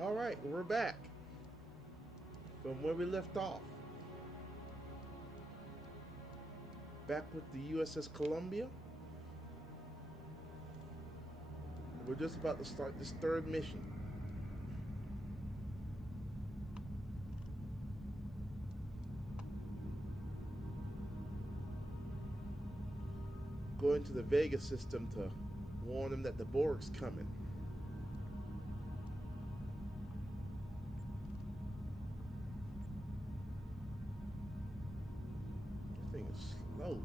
Alright, we're back from where we left off. Back with the USS Columbia. We're just about to start this third mission. Going to the Vega system to warn them that the Borg's coming. This thing is slow.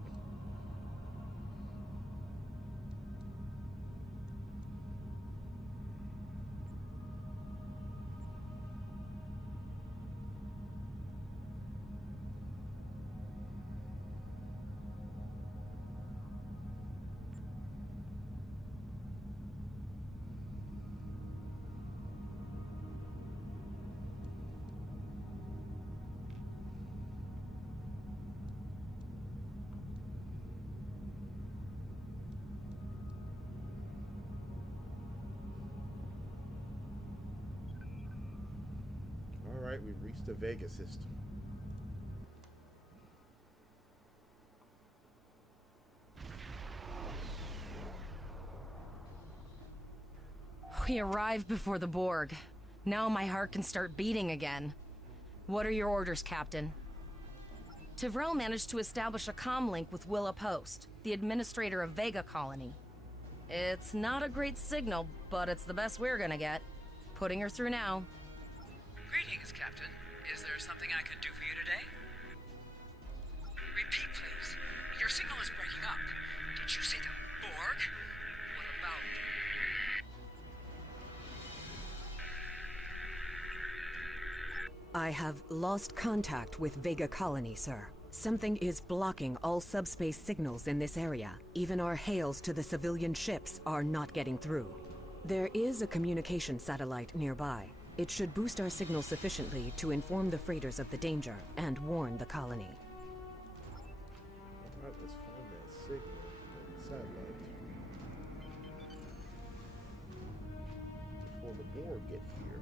Alright, we've reached the Vega system. We arrived before the Borg. Now my heart can start beating again. What are your orders, Captain? Tivrell managed to establish a comm link with Willa Post, the administrator of Vega Colony. It's not a great signal, but it's the best we're gonna get. Putting her through now. Greetings, Captain. Is there something I can do for you today? Repeat, please. Your signal is breaking up. Did you say the Borg? What about them? I have lost contact with Vega Colony, sir. Something is blocking all subspace signals in this area. Even our hails to the civilian ships are not getting through. There is a communication satellite nearby. It should boost our signal sufficiently to inform the freighters of the danger and warn the colony. Alright, let's find that signal, that satellite, before the Borg get here.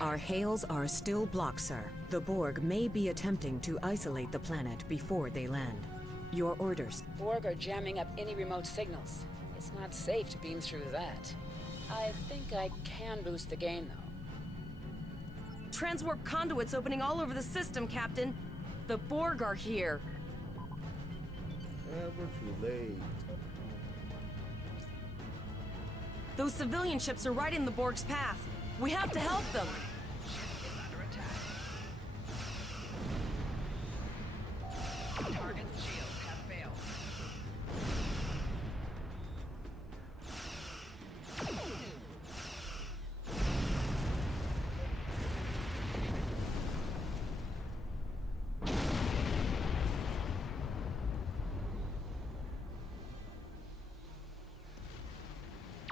Our hails are still blocked, sir. The Borg may be attempting to isolate the planet before they land. Your orders. Borg are jamming up any remote signals. It's not safe to beam through that. I think I can boost the gain, though. Transwarp conduits opening all over the system, Captain. The Borg are here. And we're too late. Those civilian ships are right in the Borg's path. We have to help them. Target's shields have failed.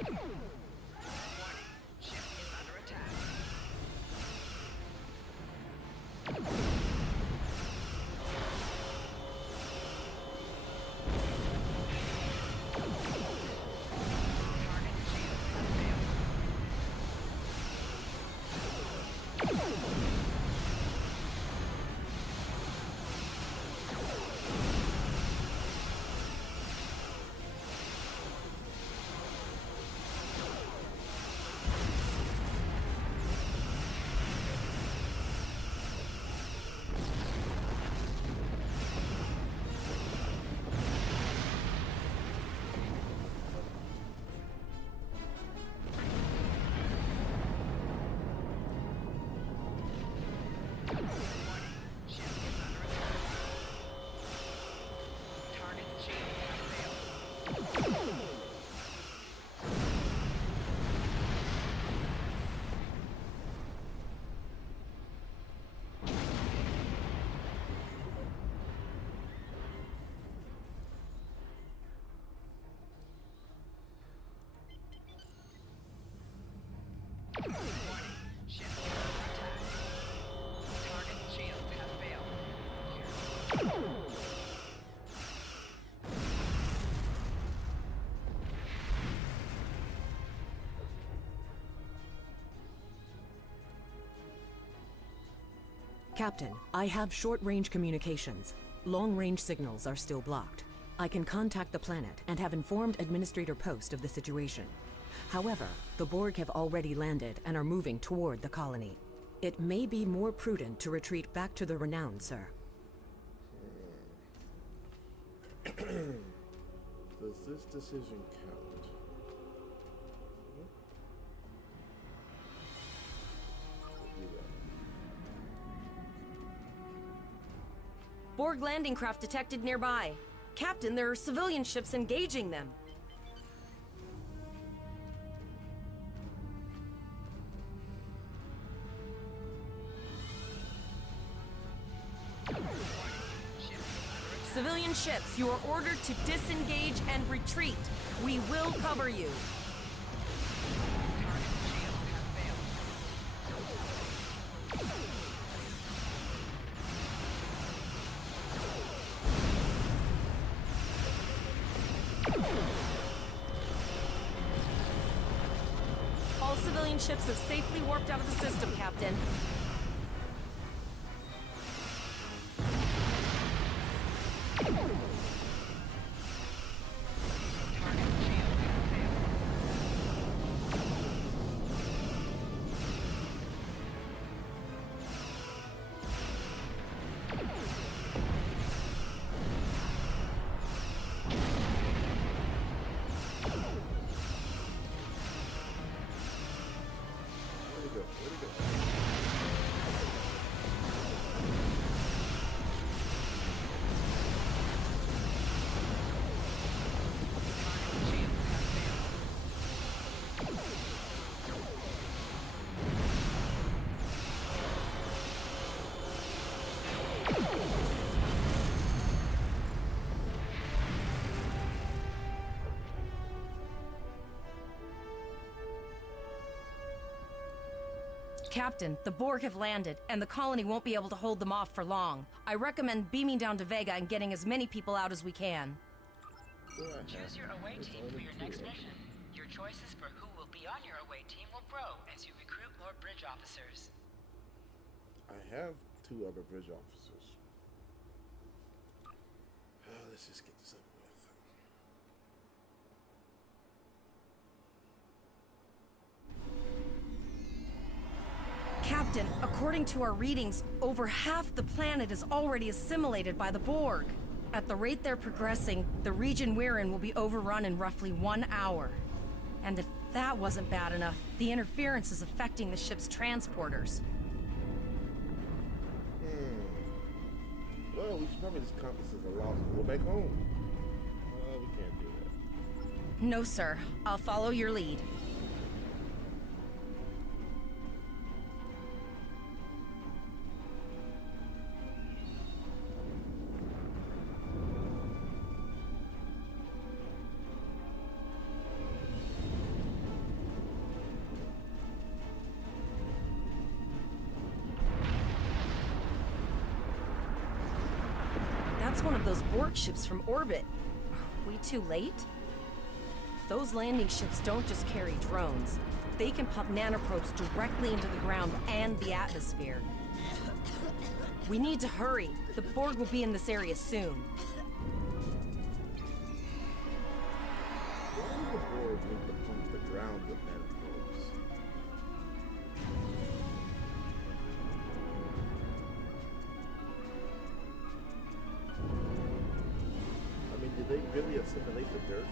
Warning, ship is under attack. Captain, I have short-range communications. Long-range signals are still blocked. I can contact the planet and have informed Administrator Post of the situation. However, the Borg have already landed and are moving toward the colony. It may be more prudent to retreat back to the Renown, sir. Does this decision count? Do that. Borg landing craft detected nearby. Captain, there are civilian ships engaging them. Civilian ships, you are ordered to disengage and retreat. We will cover you. All civilian ships have safely warped out of the system, Captain. Captain, the Borg have landed, and the colony won't be able to hold them off for long. I recommend beaming down to Vega and getting as many people out as we can. Choose your away team for your next mission. Your choices for who will be on your away team will grow as you recruit more bridge officers. I have 2 other bridge officers. Let's just get this over with. Captain, according to our readings, over half the planet is already assimilated by the Borg. At the rate they're progressing, the region we're in will be overrun in roughly 1 hour. And if that wasn't bad enough, the interference is affecting the ship's transporters. Well, we should probably just compass is a loss and go back home. We can't do that. No, sir. I'll follow your lead. That's one of those Borg ships from orbit. Are we too late? Those landing ships don't just carry drones. They can pump nanoprobes directly into the ground and the atmosphere. We need to hurry. The Borg will be in this area soon. Why would the Borg need to pump the ground with nanoprobes? I mean, did they really assimilate the dirt?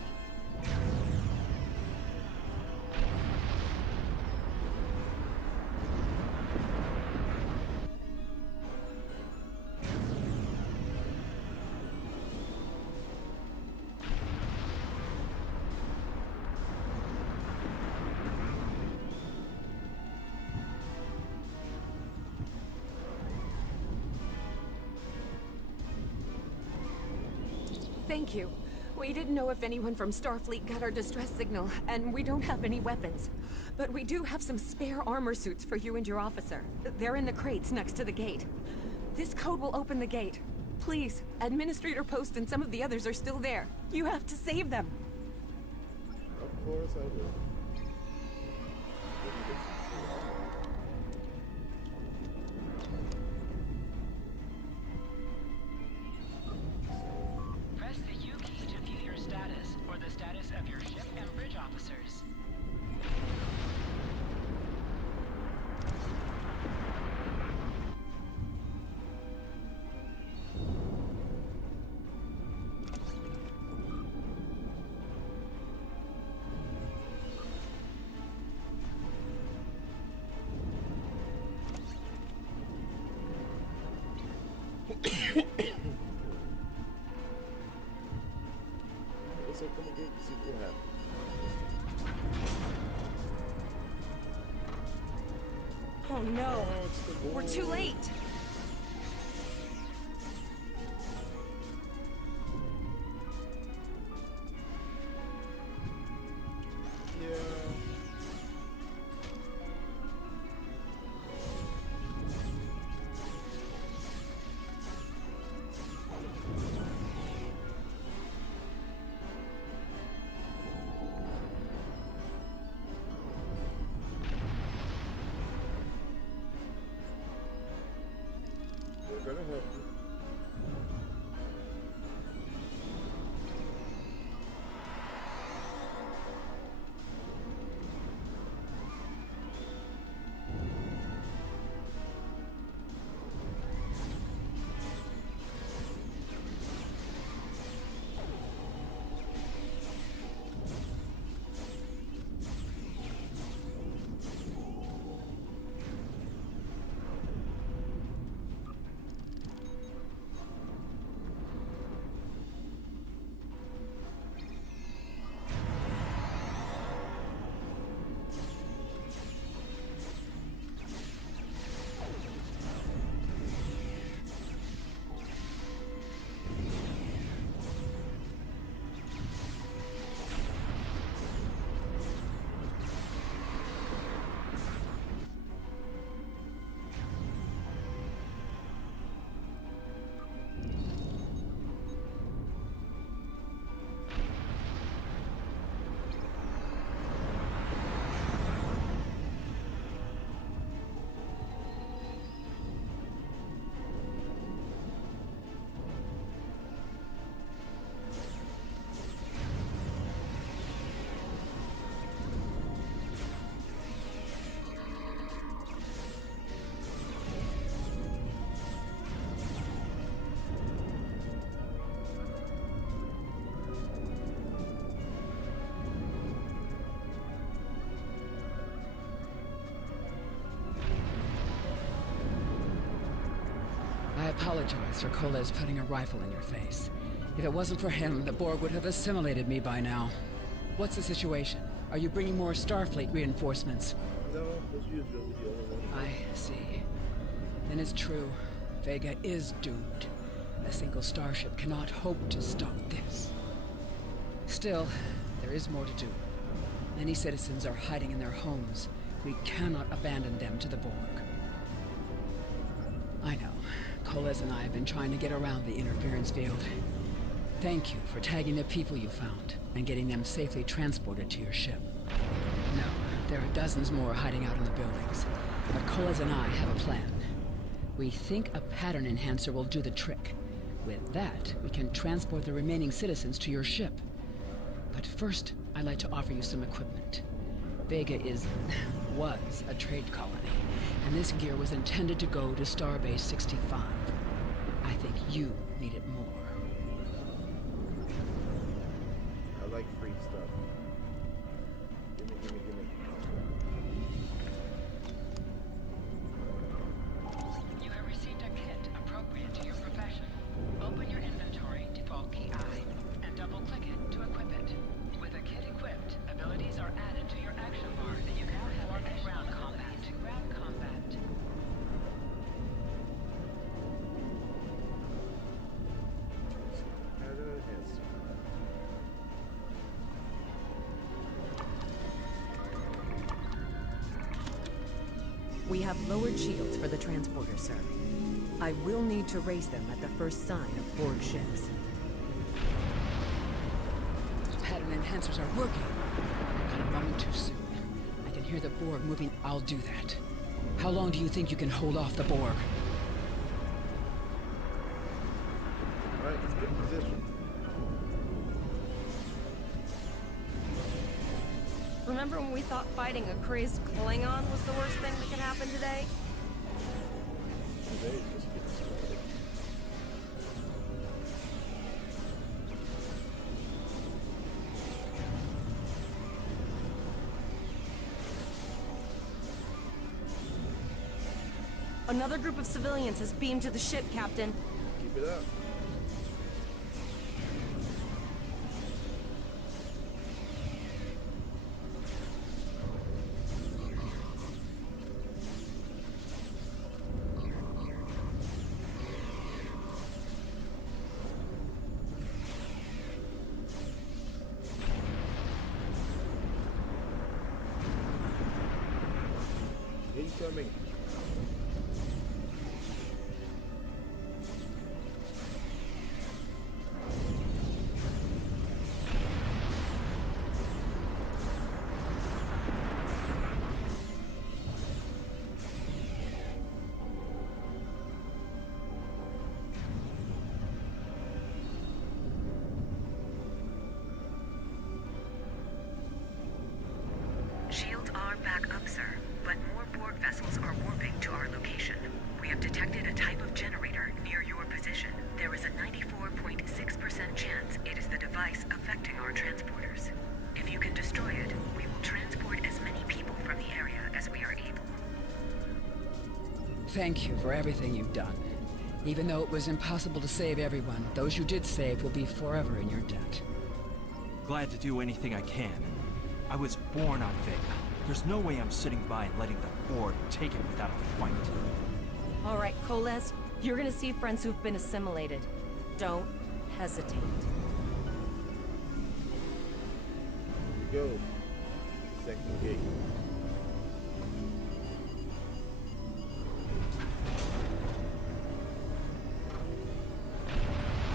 Thank you. We didn't know if anyone from Starfleet got our distress signal, and we don't have any weapons. But we do have some spare armor suits for you and your officer. They're in the crates next to the gate. This code will open the gate. Please, Administrator Post and some of the others are still there. You have to save them. Of course I will. to help you. I apologize for Koles putting a rifle in your face. If it wasn't for him, the Borg would have assimilated me by now. What's the situation? Are you bringing more Starfleet reinforcements? No, as usual, the only one. I see. Then it's true. Vega is doomed. A single starship cannot hope to stop this. Still, there is more to do. Many citizens are hiding in their homes. We cannot abandon them to the Borg. I know. Koles and I have been trying to get around the interference field. Thank you for tagging the people you found and getting them safely transported to your ship. No, there are dozens more hiding out in the buildings, but Koles and I have a plan. We think a pattern enhancer will do the trick. With that, we can transport the remaining citizens to your ship. But first, I'd like to offer you some equipment. Vega was a trade colony, and this gear was intended to go to Starbase 65. I think you need it more. I like free stuff. Gimme. You have received a kit appropriate to your profession. Open your inventory to Vault Key I and double-click it to equip it. With a kit equipped, abilities are added to your action bar that you now have for ground combat. We have lowered shields for the transporter, sir. I will need to raise them at the first sign of Borg ships. Pattern enhancers are working. Not a moment too soon. I can hear the Borg moving. I'll do that. How long do you think you can hold off the Borg? Alright, let's get in position. Remember when we thought fighting a crazed Klingon was the worst thing that could happen today? Today, just get started. Another group of civilians has beamed to the ship, Captain. Keep it up. Incoming. to our location. We have detected a type of generator near your position. There is a 94.6% chance it is the device affecting our transporters. If you can destroy it, we will transport as many people from the area as we are able. Thank you for everything you've done. Even though it was impossible to save everyone, those you did save will be forever in your debt. Glad to do anything I can. I was born on Vega. There's no way I'm sitting by and letting the Borg take it without a fight. All right, Koles, you're gonna see friends who've been assimilated. Don't hesitate. Here we go. Second gate.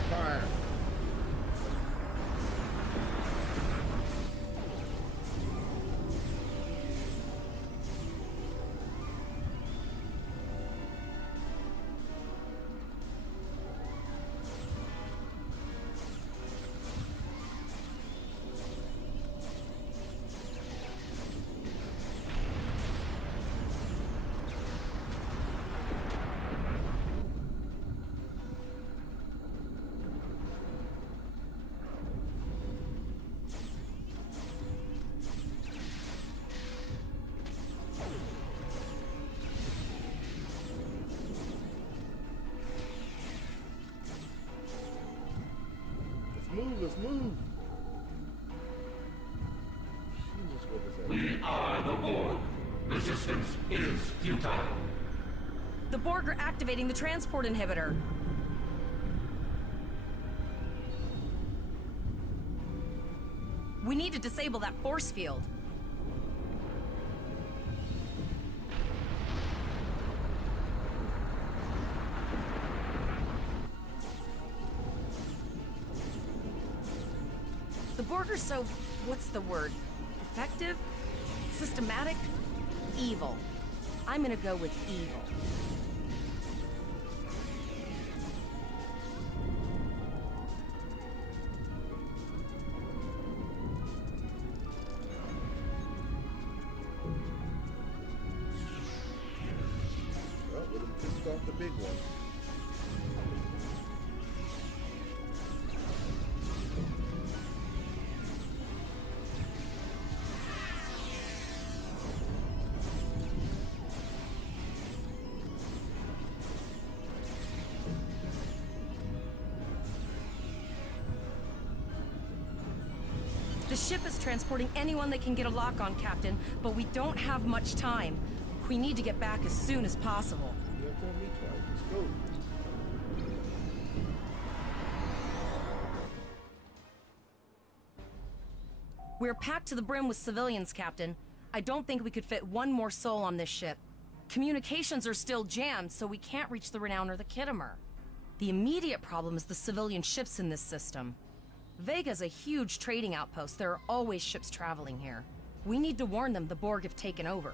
Fire. Let's move. Jesus, what is that? We are the Borg. Resistance is futile. The Borg are activating the transport inhibitor. We need to disable that force field. The Borg are so, what's the word? Effective? Systematic? Evil. I'm gonna go with evil. Well, we'll pissed off the big one. The ship is transporting anyone they can get a lock on, Captain, but we don't have much time. We need to get back as soon as possible. You have to tell me twice. Let's go. We're packed to the brim with civilians, Captain. I don't think we could fit one more soul on this ship. Communications are still jammed, so we can't reach the Renown or the Kittimer. The immediate problem is the civilian ships in this system. Vega's a huge trading outpost. There are always ships traveling here. We need to warn them the Borg have taken over.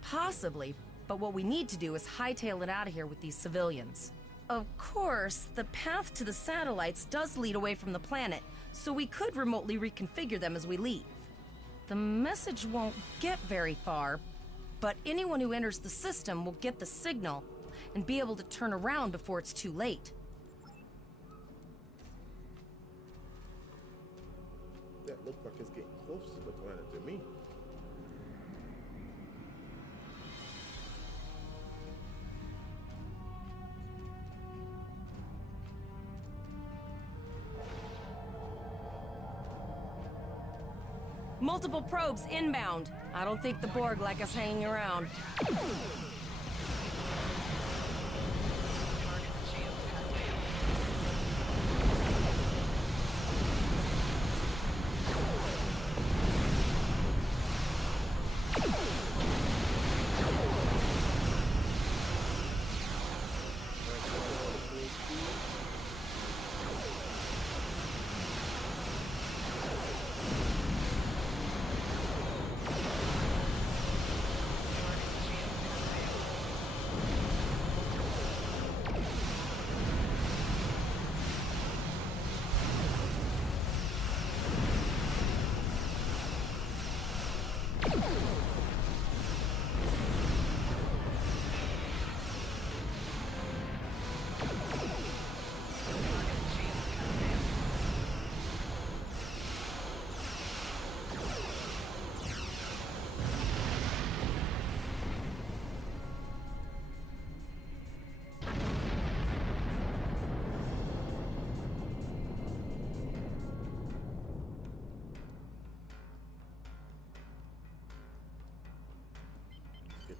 Possibly, but what we need to do is hightail it out of here with these civilians. Of course, the path to the satellites does lead away from the planet, so we could remotely reconfigure them as we leave. The message won't get very far, but anyone who enters the system will get the signal and be able to turn around before it's too late. That looks like it's getting close to the planet to me. Multiple probes inbound. I don't think the Borg like us hanging around.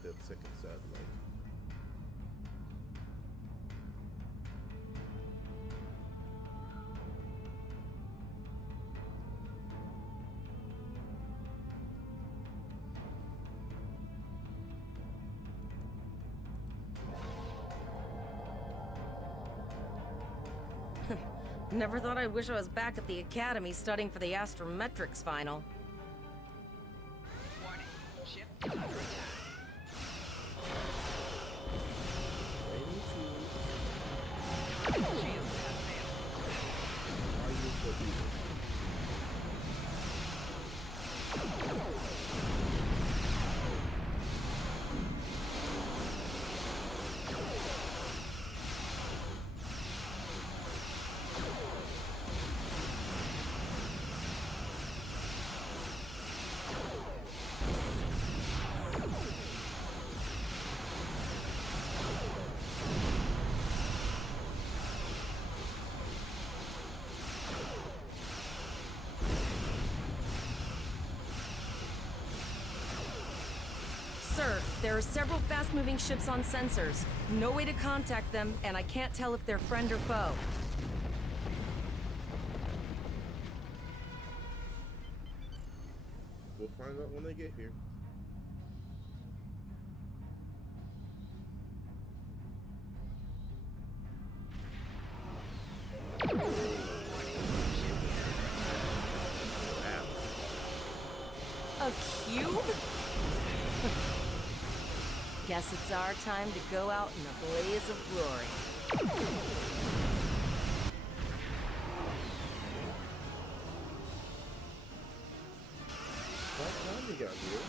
that second satellite. Never thought I'd wish I was back at the academy studying for the astrometrics final. Warning. Ship under attack. Shields have failed. Are you for people? Sir, there are several fast-moving ships on sensors. No way to contact them, and I can't tell if they're friend or foe. We'll find out when they get here. A cube? Guess it's our time to go out in a blaze of glory. What time you got here?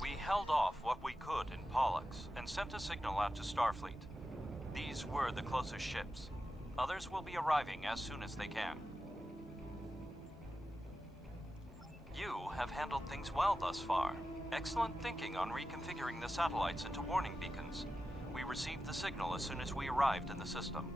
We held off what we could in Pollux and sent a signal out to Starfleet. These were the closest ships. Others will be arriving as soon as they can. You have handled things well thus far. Excellent thinking on reconfiguring the satellites into warning beacons. We received the signal as soon as we arrived in the system.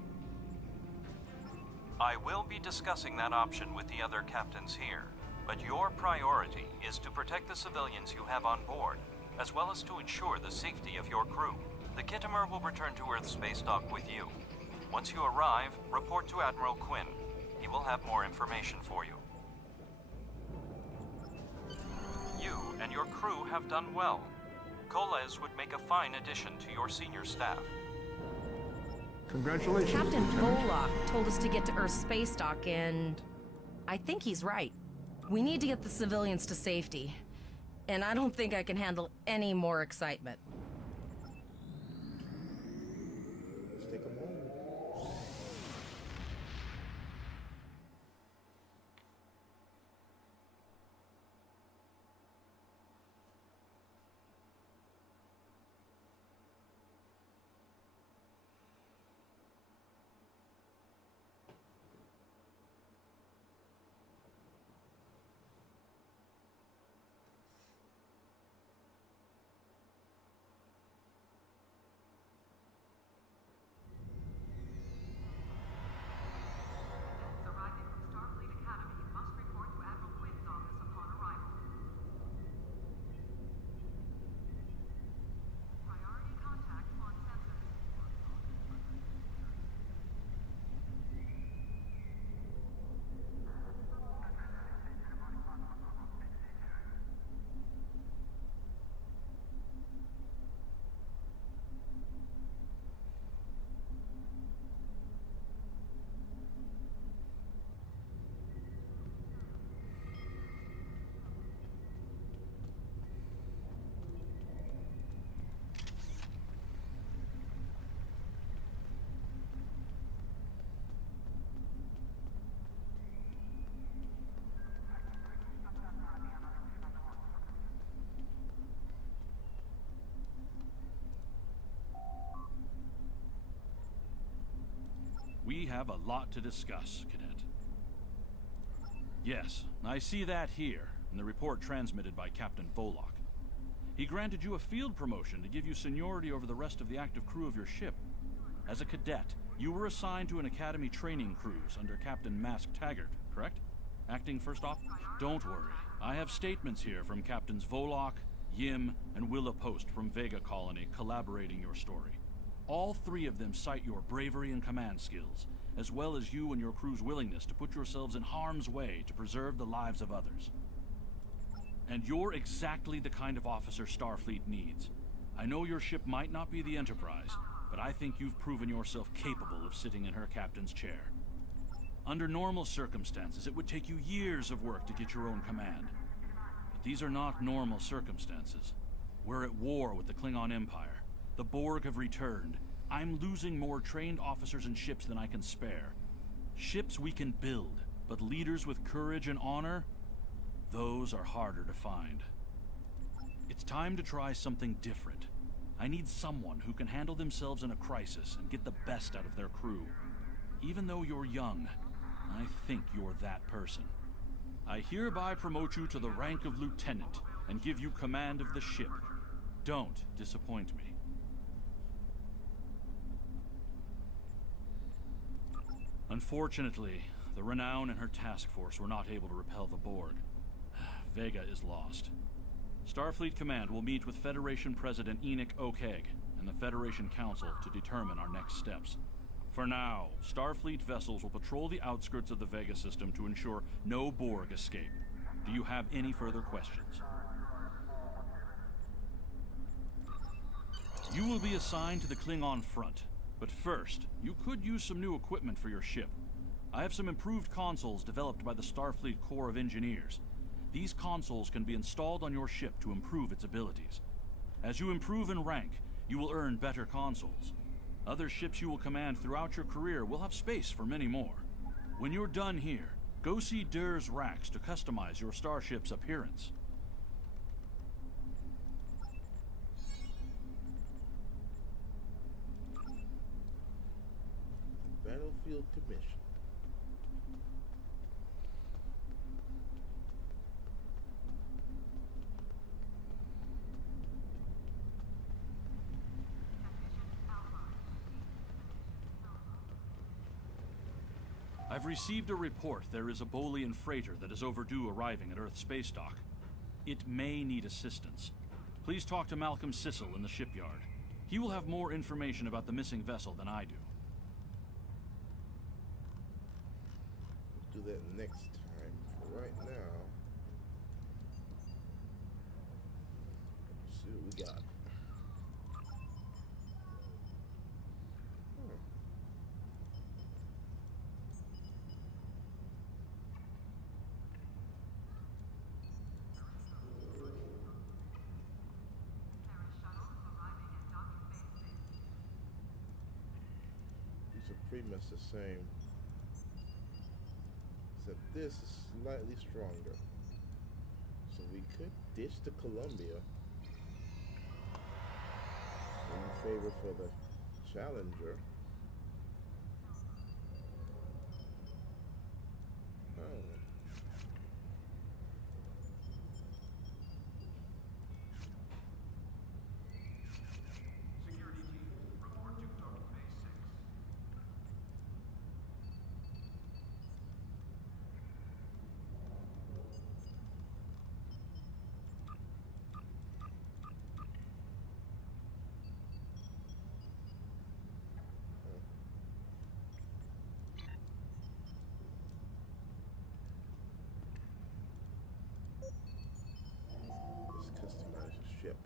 I will be discussing that option with the other captains here, but your priority is to protect the civilians you have on board, as well as to ensure the safety of your crew. The Kittimer will return to Earth space dock with you. Once you arrive, report to Admiral Quinn. He will have more information for you. You and your crew have done well. Koles would make a fine addition to your senior staff. Congratulations, Captain Lieutenant. Volok told us to get to Earth's space dock, and I think he's right. We need to get the civilians to safety, and I don't think I can handle any more excitement. Let's take them home. have a lot to discuss, Cadet. Yes, I see that here, in the report transmitted by Captain Volok. He granted you a field promotion to give you seniority over the rest of the active crew of your ship. As a cadet, you were assigned to an Academy training cruise under Captain Mask Taggart, correct? Acting first off? Don't worry. I have statements here from Captains Volok, Yim, and Willa Post from Vega Colony collaborating your story. All three of them cite your bravery and command skills, as well as you and your crew's willingness to put yourselves in harm's way to preserve the lives of others. And you're exactly the kind of officer Starfleet needs. I know your ship might not be the Enterprise, but I think you've proven yourself capable of sitting in her captain's chair. Under normal circumstances, it would take you years of work to get your own command. But these are not normal circumstances. We're at war with the Klingon Empire. The Borg have returned. I'm losing more trained officers and ships than I can spare. Ships we can build, but leaders with courage and honor? Those are harder to find. It's time to try something different. I need someone who can handle themselves in a crisis and get the best out of their crew. Even though you're young, I think you're that person. I hereby promote you to the rank of lieutenant and give you command of the ship. Don't disappoint me. Unfortunately, the Renown and her task force were not able to repel the Borg. Vega is lost. Starfleet Command will meet with Federation President Enoch Okeg and the Federation Council to determine our next steps. For now, Starfleet vessels will patrol the outskirts of the Vega system to ensure no Borg escape. Do you have any further questions? You will be assigned to the Klingon front, but first, you could use some new equipment for your ship. I have some improved consoles developed by the Starfleet Corps of Engineers. These consoles can be installed on your ship to improve its abilities. As you improve in rank, you will earn better consoles. Other ships you will command throughout your career will have space for many more. When you're done here, go see Dur's racks to customize your starship's appearance. Battlefield Commission. I've received a report there is a Bolian freighter that is overdue arriving at Earth space dock. It may need assistance. Please talk to Malcolm Sissel in the shipyard. He will have more information about the missing vessel than I do. We'll do that next time. For right now, let's see what we got. Pretty much the same, except this is slightly stronger. So we could ditch the Columbia in favor for the Challenger. Oh. Customize the ship.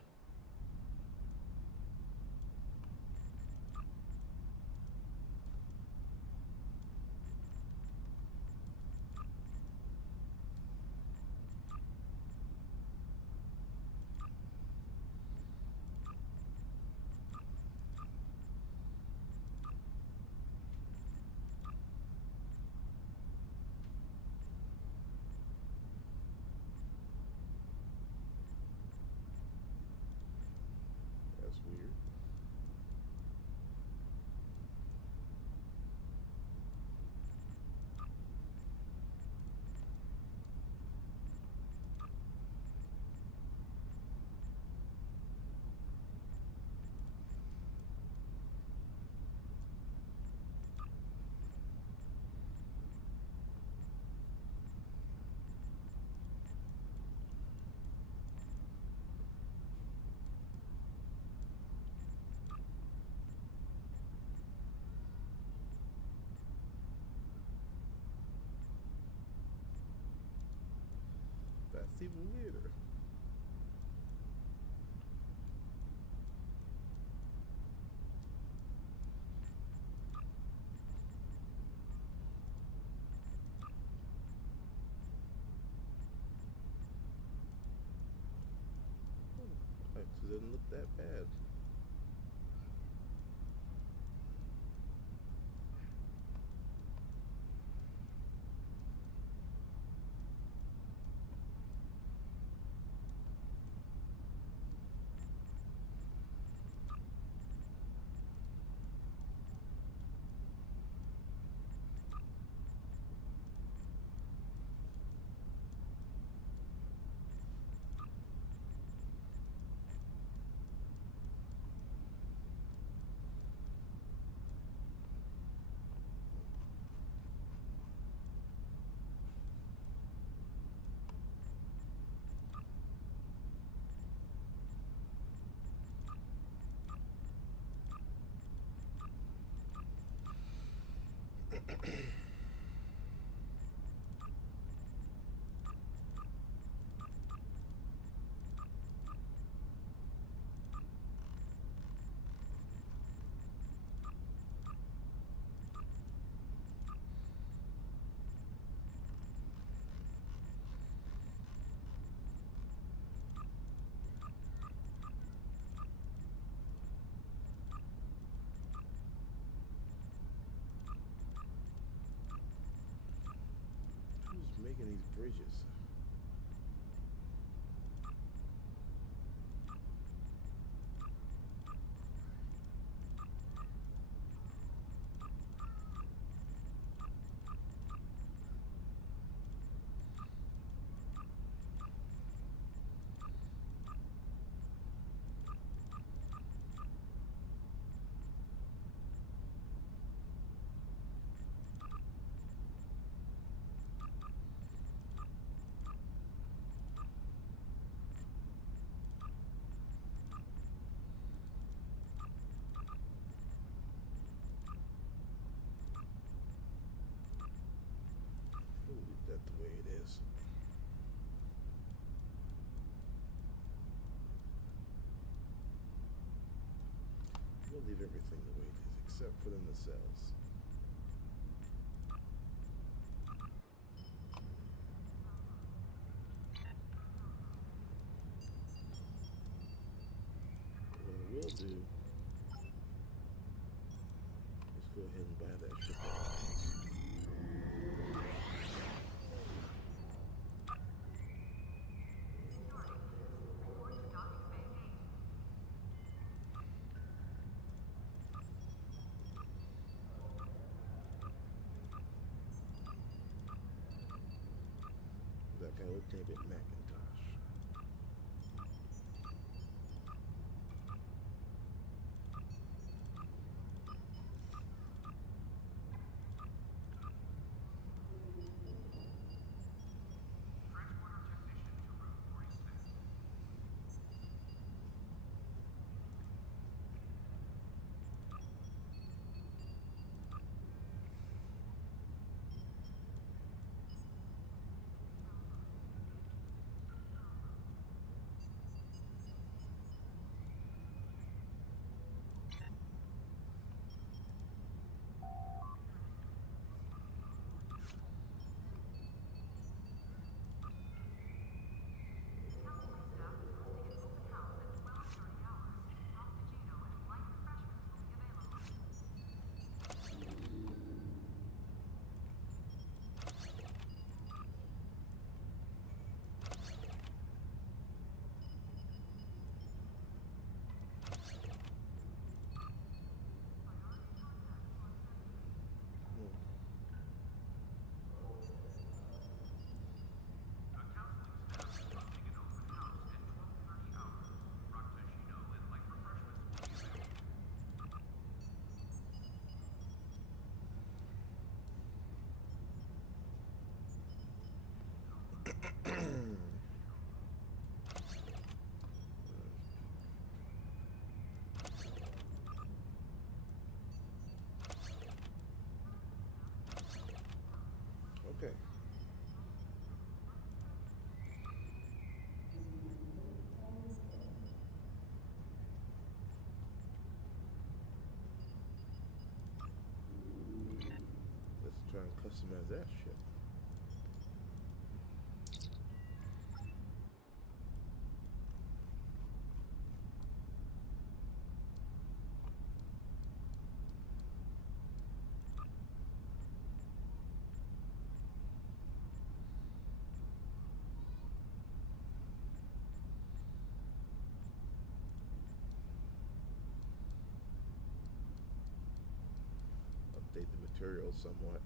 That's weird. That's even weirder. Actually doesn't look that bad. Who's making these bridges? We'll leave that the way it is. We'll leave everything the way it is, except for the nacelles. What I will do is go ahead and buy that ship. That guy looked a bit Macintosh. is that ship? Update the material somewhat.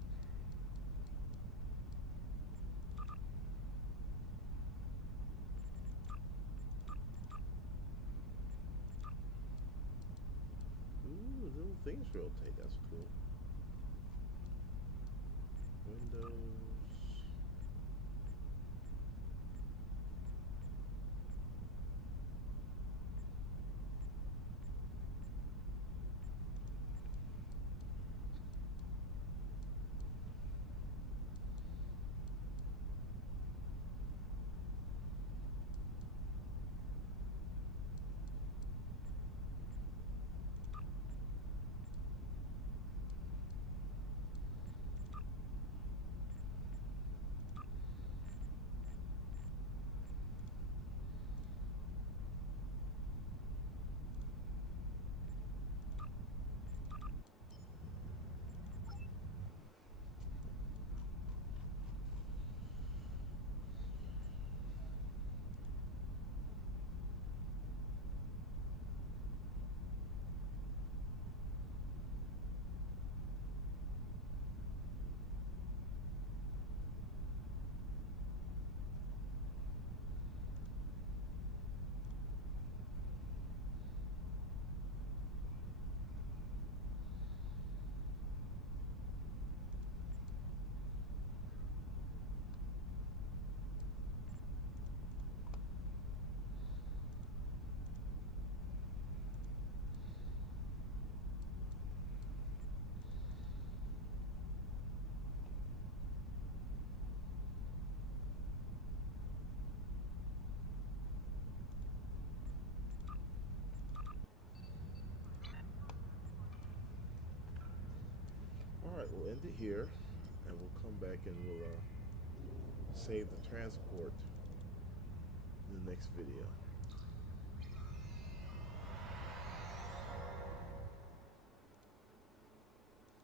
Ooh, little things rotate. That's cool. Windows. Alright, we'll end it here, and we'll come back and we'll save the transport in the next video.